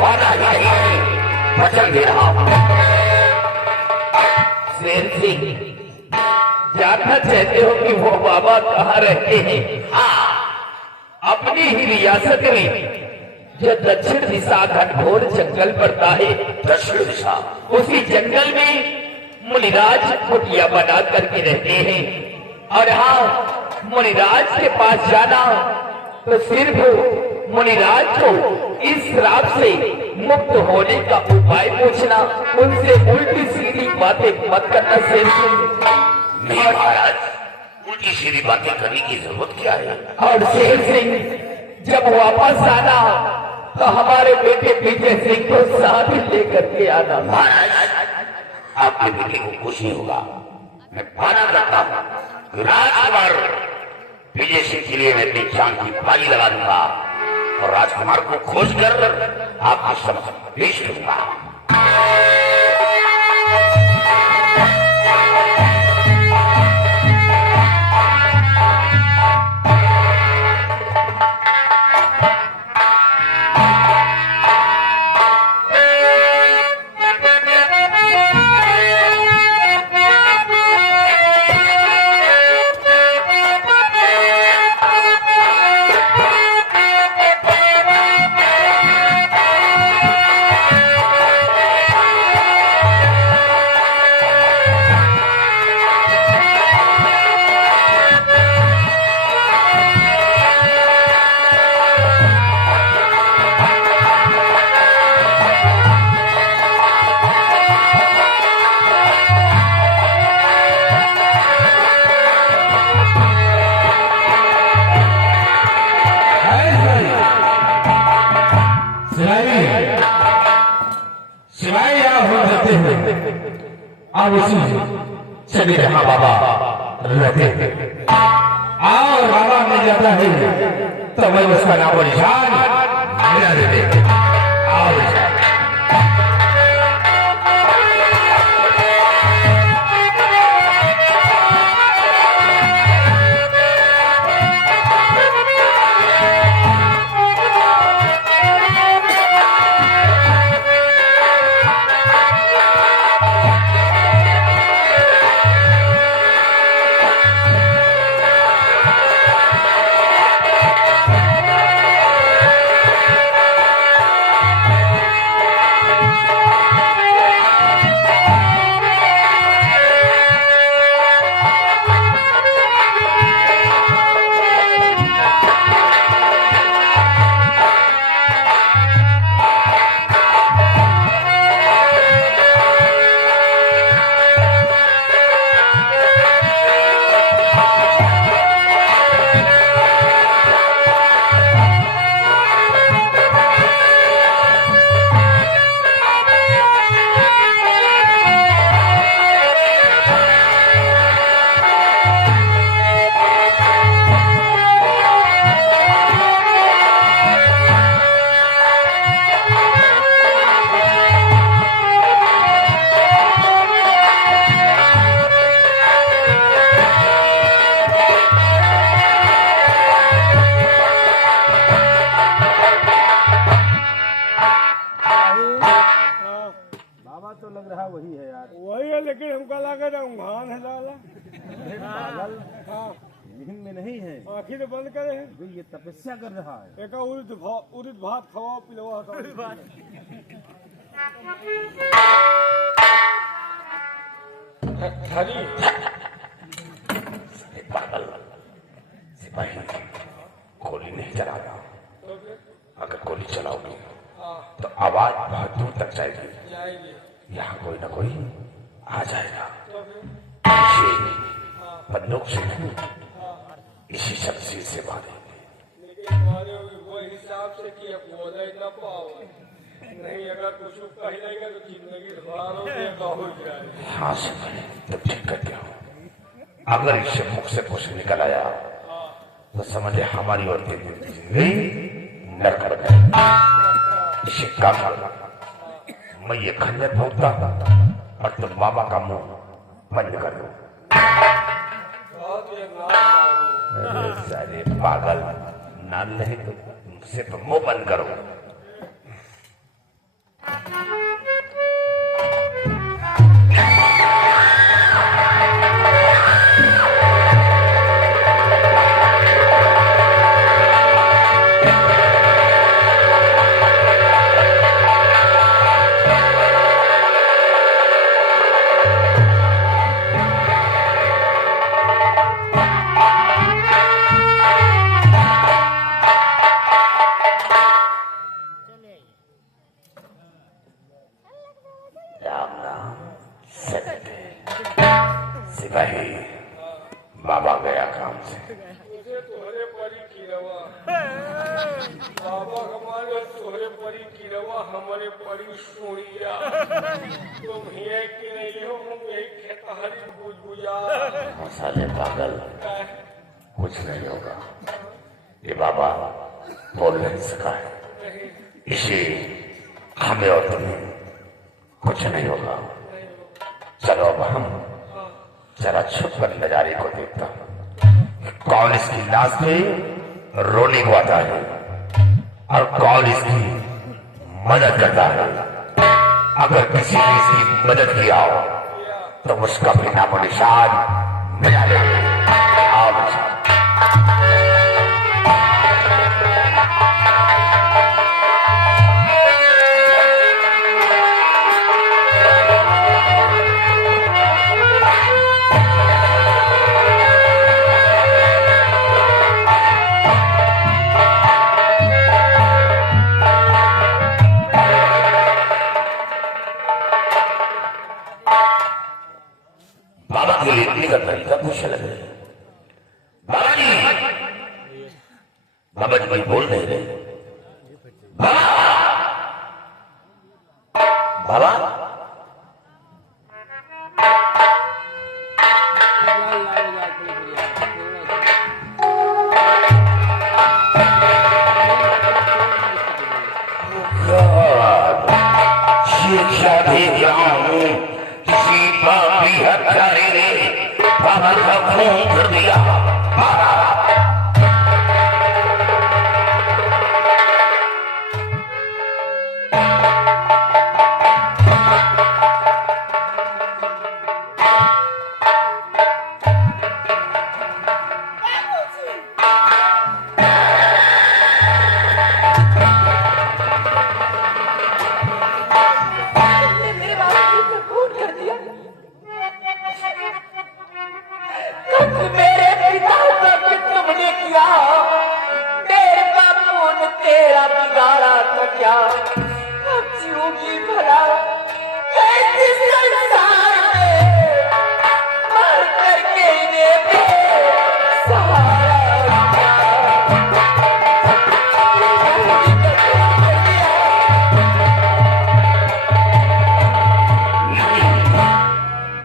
वादा ही नहीं वचन दे रहा हूं। शेर सिंह जानना चाहते हो कि वो बाबा कहाँ रहते हैं? हाँ, अपनी ही रियासत में जो दक्षिण दिशा घनघोर जंगल पड़ता है, दक्षिण दिशा, उसी जंगल में मुनिराज कुटिया बना करके रहते हैं। और हाँ, मुनिराज के पास जाना तो सिर्फ मुनिराज को इस श्राप से मुक्त होने का उपाय पूछना, उनसे उल्टी सीधी बातें मत करना। शेर सिंह नहीं महाराज, उल्टी सीधी बातें करने की जरूरत क्या है? और शेर सिंह जब वापस आना तो हमारे बेटे विजय सिंह को साथ लेकर के आना। महाराज आपके बेटे को कुछ नहीं होगा, मैं वादा करता हूं राजकुमार विजय सिंह के लिए मैं अपनी जान की बाजी लगा दूंगा और राजकुमार को खोज कर आपके समक्ष पेश करूंगा। सिवाय आप हो जाते हो, आप उसी चले जहां बाबा रहते हैं। आओ बाबा मिल जाता है तो वही उसका नाम और निशान मिला देते हैं। आओ निशान। के रंगान है साला। हाँ लेकिन में नहीं है, आखिर तो बंद करे हैं। ये तपस्या कर रहा है। एक उड़द भात खवाओ पिलवा हरी पागल सिपाही, गोली नहीं चलाना। अगर गोली चलाओगे तो आवाज बहुत दूर तक जाएगी। यहाँ कोई ना कोई आ जाएगा। इसे बंदूक से नहीं, इसी शमशीर से मारेंगे। लेकिन मारे वो हिसाब से कि अब बोले न पाओ, नहीं अगर कुछ कह लेगा तो जिंदगी हो जाए। हाँ सिपाही, तुम ठीक करते हो। अगर इससे मुख से कुछ निकल आया तो समझे हमारी और तेरी जिंदगी नरक बन गई। इसे काम करना, मैं ये खंजर भोगता और तुम बाबा का मुंह बंद कर दो। अरे सारे पागल, नाल नहीं तो सिर्फ मुंह बंद करो। सिपाही, बाबा गया काम से। मुझे तोहरे परी की रवा बाबा, हमारे तोहरे परी की रवा, हमारे परी सोनिया। तुम ही कि नहीं हो, हम यही खेतहरी बुझबुझा। साले पागल, कुछ नहीं होगा। ये बाबा बोल नहीं सका है, इसे हमें और तुम्हें कुछ नहीं होगा। चलो अब हम जरा छुप कर नजारे को देखता हूँ। कौन इसकी लाश पे रोने को आता है और कौन इसकी मदद करता है। अगर किसी ने इसकी मदद किया हो तो उसका भी नामो निशान मिला लेंगे। आओ निशान। बाबा के लेटने का तरीका कुछ अलग है। बाबा जी, बाबा जी बोल नहीं रहे। बाबा, बाबा, ये क्या देख रहा हूँ? किसी पापी हत्यारे ने बाबा का खून कर दिया। तुमने मेरे बाबूजी को खून कर दिया। कब मेरे पिता का भी तुमने किया, मेरे बापू ने तेरा बिगाड़ा था क्या? अब जीऊंगी भला कैसे संसार में, मर करके इन्हें बेसहारा किया।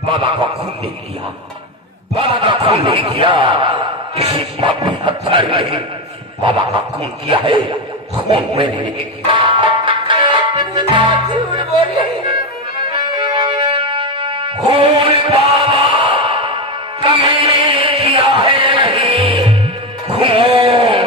बाबा का खून नहीं किया, बाबा का खून नहीं किया। किसी पापी हत्यारे ने बाबा का खून किया है। खून मैंने नहीं किया। झूठ बोले। खून बाबा का मैंने किया है नहीं। खून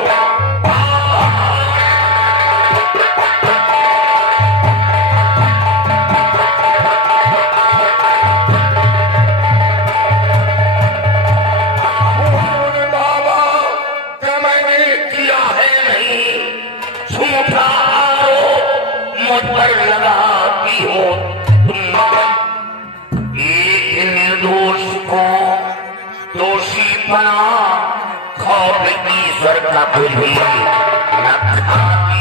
का कुछ भी न खाती।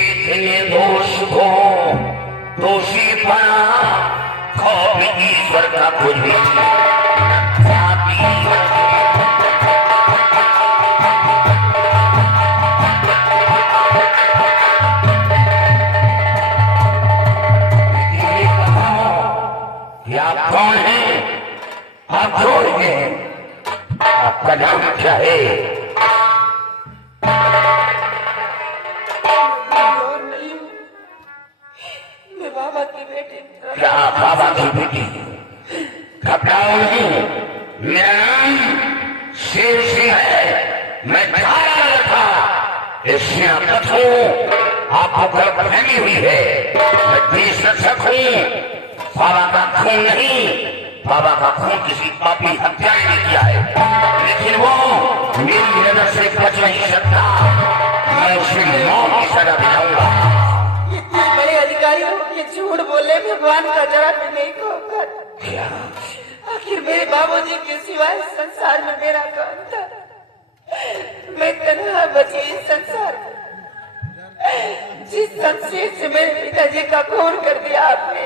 इतने दोष को दोषी बना खौफ ईश्वर का कुछ भी न खाती। आप कौन हैं? आप कौन हैं? आपका नाम क्या है? और नहीं हूँ। मैं बाबा की बेटी। क्या बाबा की बेटी? घबराओगी? मेरा नाम शेर सिंह है। मैं जा रहा था इससे अवगत हूँ। आपको गलतफहमी हुई है। मैं देश रक्षक हूँ। बाबा का खून नहीं, बाबा का खून किसी पापी हत्यारे ने किया है, लेकिन वो मेरी नजर से बच नहीं सकता। मैं उसे मौत की सजा दिलाऊंगा। इतने बड़े अधिकारी हो के झूठ बोले भगवान का जरा भी नहीं कहूँगा। क्या? आखिर मेरे बाबूजी के सिवाय संसार में मेरा कौन था? मैं तन्हा बची इस संसार में। जिस शमशीर से मेरे पिताजी का खून कर दिया आपने,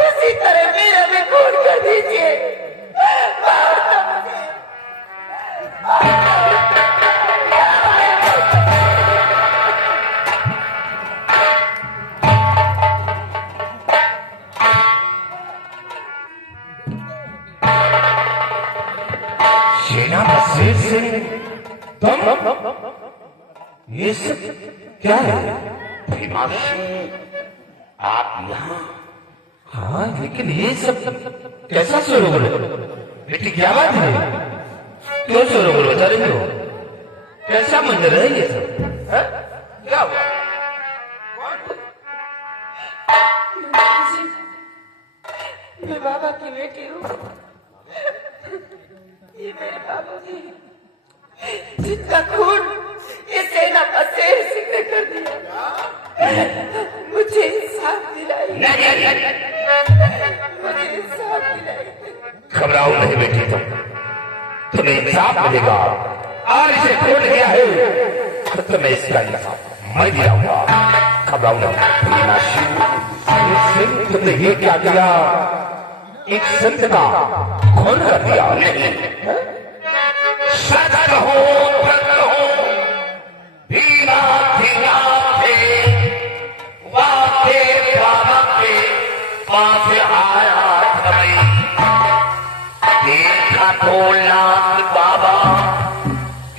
उसी तरह मेरा भी खून कर दीजिए। मार दो मुझे। सेना शेर सिंह, तुम ये सब क्या है? भीमा सिंह, आप यहाँ? हाँ, लेकिन ये सब कैसा शोरगुल है? बेटी क्या बात है? क्यों शोरगुल बता रही हो? कैसा मंदिर है ये सब? है? क्या हुआ? मैं बाबा की बेटी हूँ। ये मेरे बाबूजी जिनका खून इस सेना का शेर सिंह ने कर दिया। मुझे इंसाफ दिलाई। मुझे इंसाफ दिलाई। घबराओ नहीं बेटी, तुम्हें इंसाफ मिलेगा। और इसे खोल गया है तो तुम्हें इसका इंसाफ मैं दिलाऊंगा। घबराओ नहीं। भीमा सिंह, तुमने ये क्या किया? एक संत का खून कर दिया? नहीं, सच कहो, सच कहो, भीमा भीमा थे वाके बाबा के पास आया था मैं। देखा तो लाख बाबा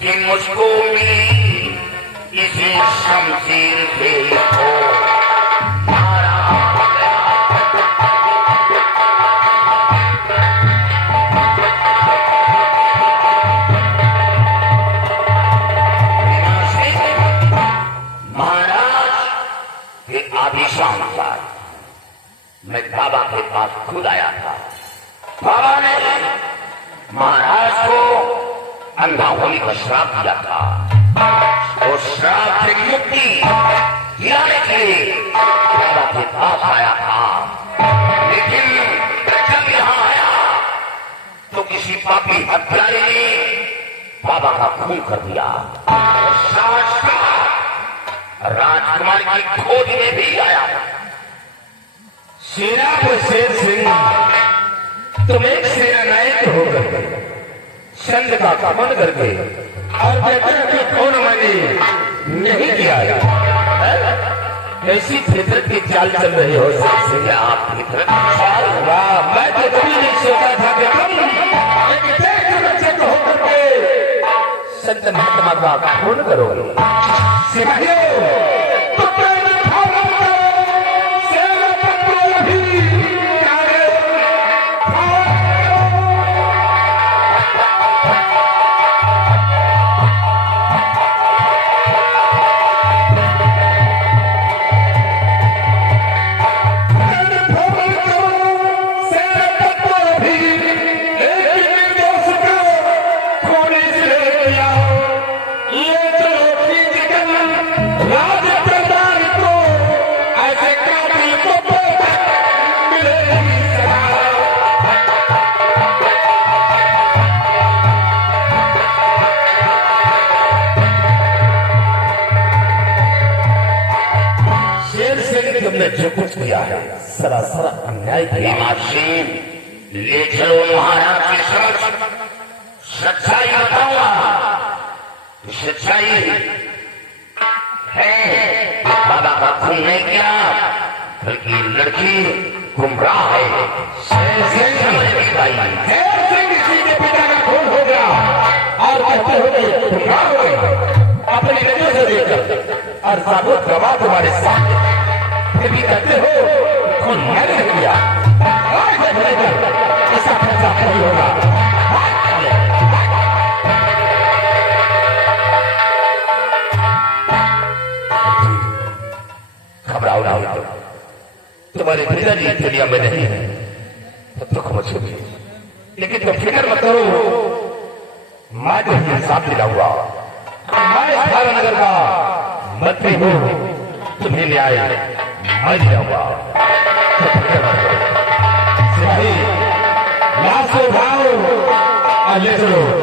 कि मुझको मिली इसी शमशीर से हो मारा गया। आदिशाम था, मैं बाबा के पास खुद आया था। बाबा ने महाराज को अंधा होने का श्राप दिया था। उस श्राप से मुक्ति दिलाने के लिए बाबा के पास आया था, लेकिन जब यहाँ आया तो किसी पापी हत्यारे ने बाबा का खून कर दिया। राजकुमार की खोज में भी आया। सेना को शेर सिंह, तुम एक सेना नायक होकर चंद का कमन करके और कहते खून मैंने नहीं किया है। ऐसी फितरत की चाल चल रही हो सकती है आप? फितरत वाह, मैं तो कभी नहीं सोचा था कि हम एक बच्चे को होकर के संत महात्मा का खून करोगे। सिपाहियों, राज जो कुछ किया है सरासर अन्याय किया। भीमासेन ले चलो महाराज के समक्ष, सच्चाई बताऊंगा। सच्चाई है बाबा का खून नहीं किया, बल्कि लड़की गुमराह है। के पिता का खून हो गया और कहते हो गए गुमराह हो गए अपनी नजरों से देखकर, और साबुत गवाह तुम्हारे सामने, फिर भी कहते हो खून मैंने नहीं किया। आज से लेकर ऐसा फैसला नहीं होगा। घबराओ ना, तुम्हारे पिताजी दुनिया में नहीं है, तब तो खबर सुनिए। लेकिन तुम फिक्र मत करो, मैं तो इंसाफ दिलाऊंगा। मैं थाना नगर का मंत्री हूँ, तुम्हें न्याय मैं दिलाऊंगा। सिपाही लाश उठाओ और ले चलो।